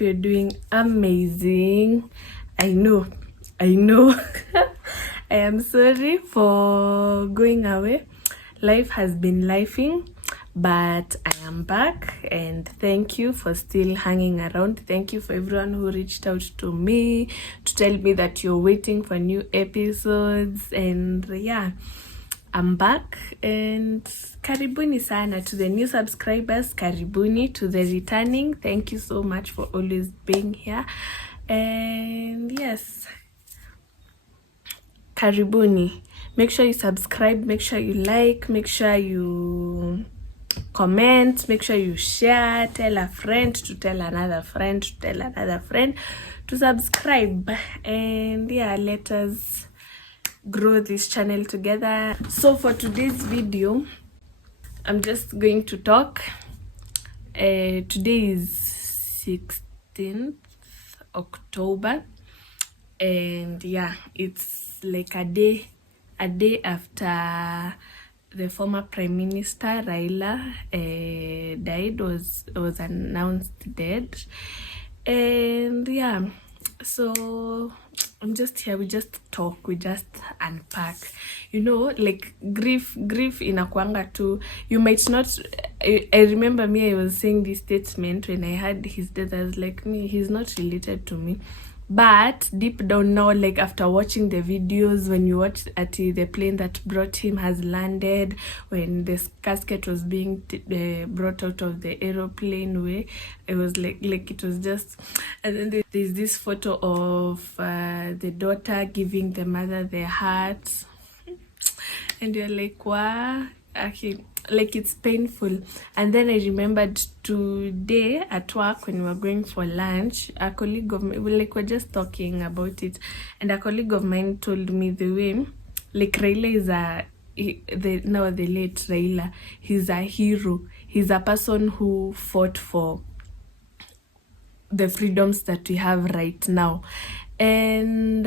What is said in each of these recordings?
hope you're doing amazing. I know. I am sorry for going away. Life has been lifing, but I am back, and thank you for still hanging around. Thank you for everyone who reached out to me to tell me that you're waiting for new episodes. And yeah, I'm back, and karibuni sana to the new subscribers, karibuni to the returning. Thank you so much for always being here. And yes, karibuni. Make sure you subscribe, make sure you like, make sure you comment, make sure you share, tell a friend to tell another friend to tell another friend to subscribe. And yeah, let us grow this channel together. So for today's video, I'm just going to talk. Today is 16th October, and yeah, it's like a day after the former Prime Minister Raila died, was announced dead. And yeah, so I'm just here, we just talk, we just unpack, you know, like grief inakuanga too. You might not, I remember me, I was saying this statement when I had his death. I was like, me, he's not related to me. But deep down now, like after watching the videos, when you watch at the plane that brought him has landed, when the casket was being brought out of the aeroplane way, it was like it was just. And then there's this photo of the daughter giving the mother the heart, and you're like, wow, okay, like it's painful. And then I remembered today at work when we were going for lunch, a colleague of mine, we're just talking about it, and a colleague of mine told me the way, like Raila is the late Raila, he's a hero. He's a person who fought for the freedoms that we have right now. And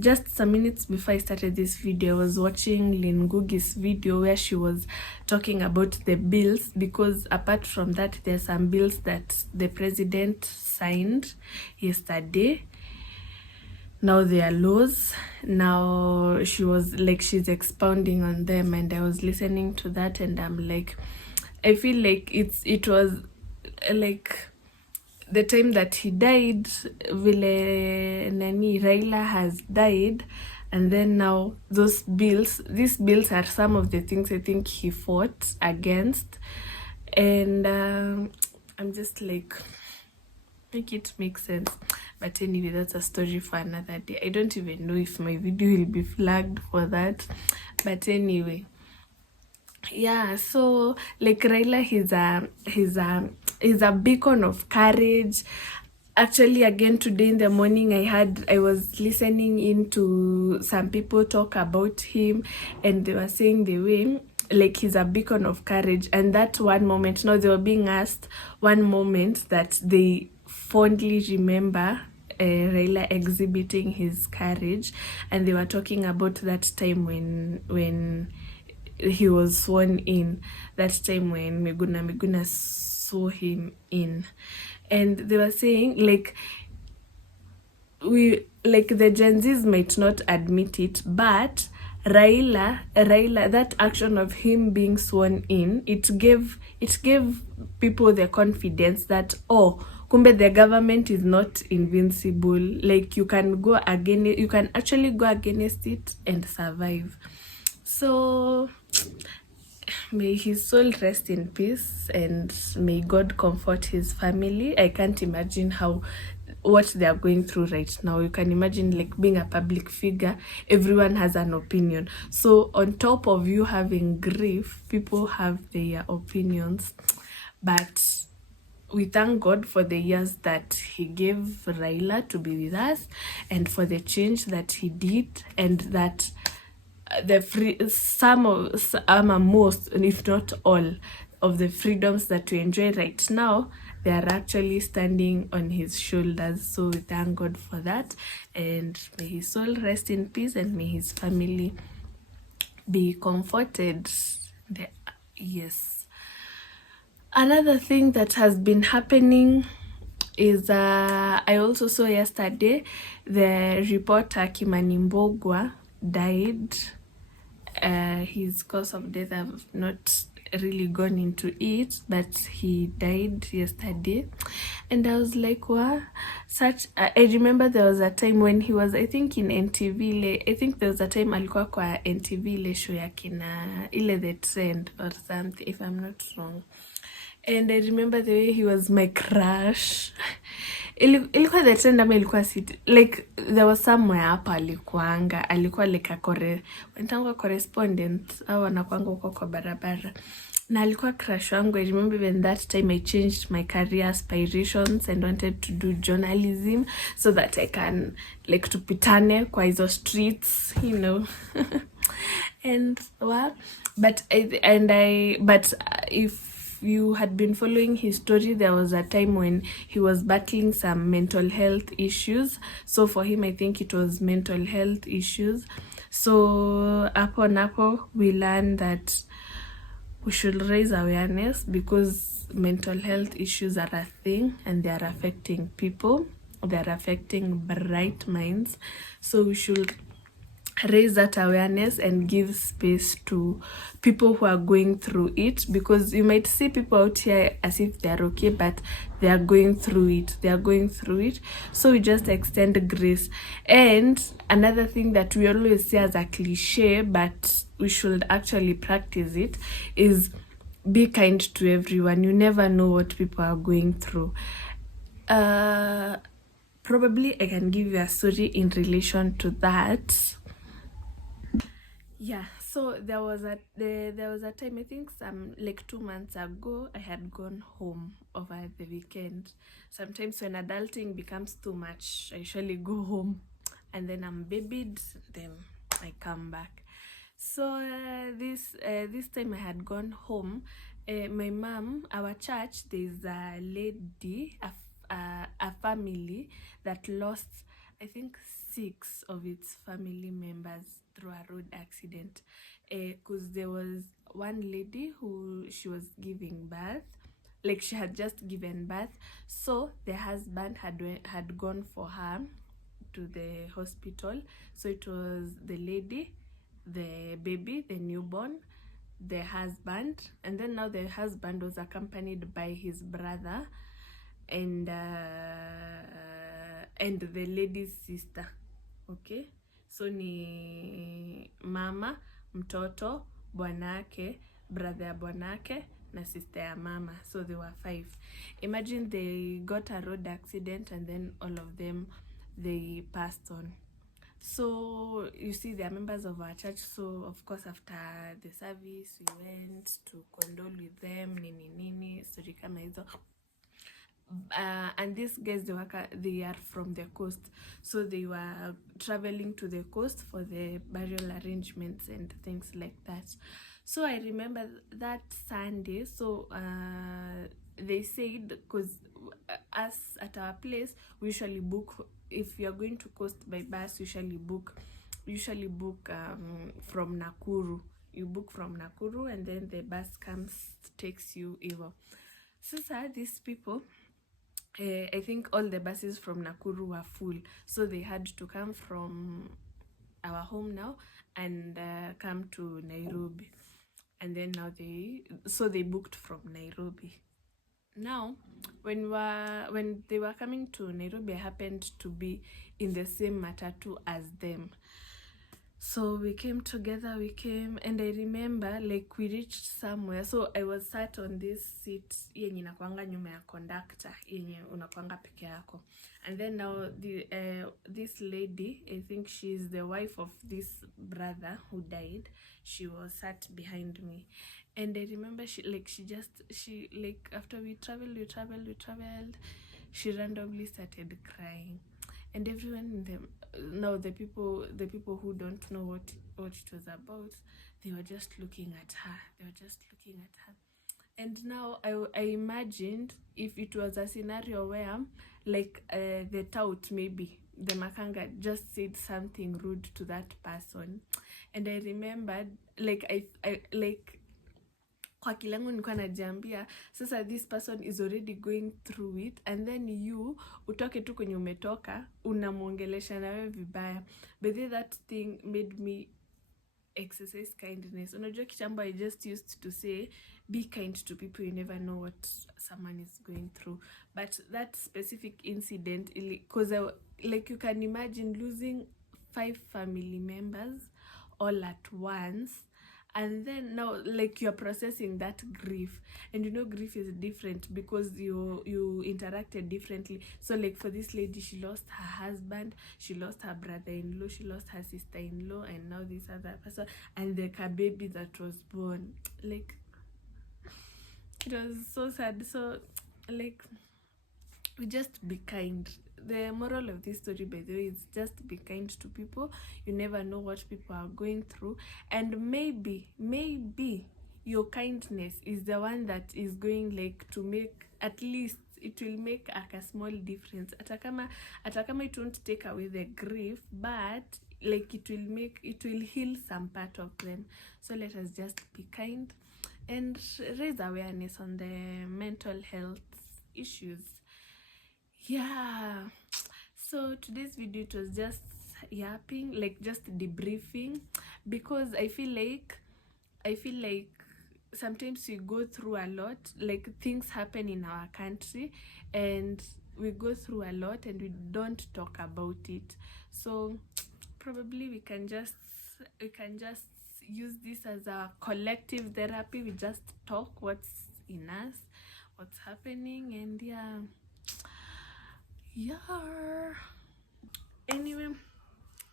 just some minutes before I started this video, I was watching Lynn Ngugi's video where she was talking about the bills, because apart from that, there's some bills that the president signed yesterday. Now they are laws. Now she was like, she's expounding on them, and I was listening to that, and I'm like, I feel like it was like the time that he died, Raila has died, and then now these bills are some of the things I think he fought against. And I'm just like, make it make sense. But anyway, that's a story for another day. I don't even know if my video will be flagged for that, but anyway, yeah. So like Raila, he's a beacon of courage. Actually, again today in the morning, I was listening into some people talk about him, and they were saying the way like he's a beacon of courage. And that one moment, now they were being asked one moment that they fondly remember Raila exhibiting his courage, and they were talking about that time when he was sworn in, that time when Miguna saw him in. And they were saying like, the Gen Zs might not admit it, but Raila, that action of him being sworn in, it gave people the confidence that, oh, kumbe the government is not invincible. Like you can actually go against it and survive. So may his soul rest in peace, and may God comfort his family. I can't imagine what they are going through right now. You can imagine like being a public figure, everyone has an opinion. So on top of you having grief, people have their opinions. But we thank God for the years that he gave Raila to be with us, and for the change that he did, and that most, if not all, of the freedoms that we enjoy right now, they are actually standing on his shoulders. So we thank God for that, and may his soul rest in peace, and may his family be comforted. Yes. Another thing that has been happening is I also saw yesterday the reporter Kimani Mbogwa died. His cause of death, I've not really gone into it, but he died yesterday. And I was like, what? I remember there was a time when he was, I think, in NTV. I think there was a time alikuwa kwa NTV ile show ya kina ile The Trend or something, if I'm not wrong. And I remember the way he was my crush. Ilikuwa The Trend ama ilikuwa City, like there was somewhere hapa alikuwa like a correspondent au anakuanga huko kwa barabara, na alikuwa crush wangu. I remember even that time I changed my career aspirations and wanted to do journalism so that I can like tupitane kwa hizo streets, you know. And well, but if you had been following his story, there was a time when he was battling some mental health issues. So for him, I think it was mental health issues. So upon we learned that we should raise awareness because mental health issues are a thing and they are affecting people. They are affecting bright minds. So we should raise that awareness and give space to people who are going through it, because you might see people out here as if they're okay, but they are going through it. So we just extend grace. And another thing that we always say as a cliche, but we should actually practice it, is be kind to everyone. You never know what people are going through. Probably I can give you a story in relation to that. Yeah, so there was a time, I think some like 2 months ago, I had gone home over the weekend. Sometimes when adulting becomes too much, I usually go home and then I'm babied, then I come back. So this time I had gone home. My mom, our church, there's a lady, a family that lost, I think, 6 of its family members through a road accident, because there was one lady who she was giving birth, like she had just given birth, so the husband had gone for her to the hospital. So it was the lady, the baby, the newborn, the husband, and then now the husband was accompanied by his brother and the lady's sister. Okay, so ni mama, mtoto, bwanake, brother ya bwanake na sister ya mama. So they were 5. Imagine they got a road accident and then all of them, they passed on. So you see, they are members of our church. So of course after the service we went to condole with them, nini story kama hizo. And these guys, they are from the coast, so they were traveling to the coast for the burial arrangements and things like that. So I remember that Sunday, so they said, because us at our place we usually book, if you are going to coast by bus, usually book from Nakuru. You book from Nakuru and then the bus comes, takes you Evo. So these people, I think all the buses from Nakuru were full, so they had to come from our home now and come to Nairobi. And then now they booked from Nairobi. Now when they were coming to Nairobi, I happened to be in the same matatu as them. So we came together, and I remember like we reached somewhere. So I was sat on this seat yenye inakuanga nyuma ya conductor, yenye unakuanga peke yako. And then now this lady, I think she's the wife of this brother who died, she was sat behind me. And I remember she after we traveled, she randomly started crying. And everyone in them, now the people who don't know what it was about, they were just looking at her. And now I imagined if it was a scenario where like the tout, maybe the makanga just said something rude to that person. And I remembered, like I kwa kilangu nilikuwa najiambia sasa this person is already going through it, and then you utoke tu kwenye umetoka unamuongelesha nawe vibaya. But then that thing made me exercise kindness. Unajua kitambo I just used to say be kind to people, you never know what someone is going through. But that specific incident, because like you can imagine losing 5 family members all at once, and then now like you're processing that grief, and you know grief is different because you interacted differently. So like for this lady, she lost her husband, she lost her brother-in-law, she lost her sister-in-law, and now this other person, and like a baby that was born. Like it was so sad. So like we just be kind. The moral of this story, by the way, is just be kind to people. You never know what people are going through, and maybe your kindness is the one that is going like to make, at least it will make like a small difference. Atakama it won't take away the grief, but like it will heal some part of them. So let us just be kind and raise awareness on the mental health issues. Yeah, so today's video, it was just yapping, like just debriefing, because I feel like sometimes we go through a lot, like things happen in our country and we go through a lot and we don't talk about it. So probably we can just use this as a collective therapy. We just talk what's in us, what's happening, and yeah. Anyway,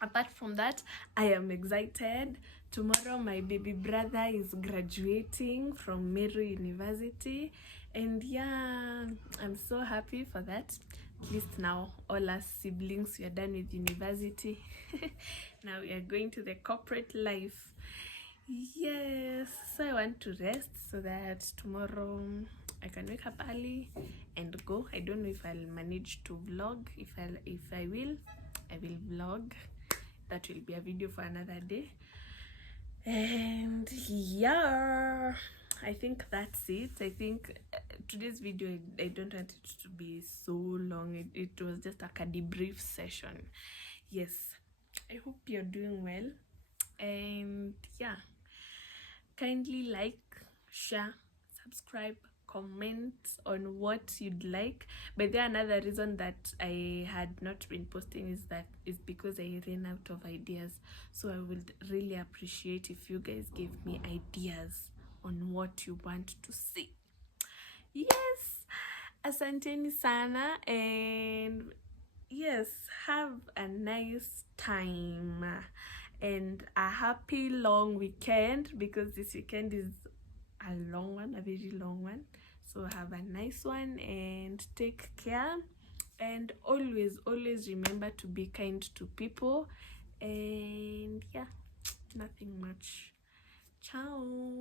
apart from that, I am excited. Tomorrow my baby brother is graduating from Meru University, and yeah, I'm so happy for that. At least now all us siblings, we are done with university. Now we are going to the corporate life. Yes, so I want to rest so that tomorrow I can wake up early and go. I don't know if I'll manage to vlog. If I will vlog. That will be a video for another day. And yeah, I think that's it. I think today's video, I don't want it to be so long. It was just like a debrief session. Yes, I hope you're doing well, and yeah, kindly like, share, subscribe, comment on what you'd like. But then another reason that I had not been posting is because I ran out of ideas. So I would really appreciate if you guys give me ideas on what you want to see. Yes, asanteni sana, and yes, have a nice time and a happy long weekend, because this weekend is a long one, a very long one. So have a nice one and take care, and always remember to be kind to people, and yeah, nothing much. Ciao.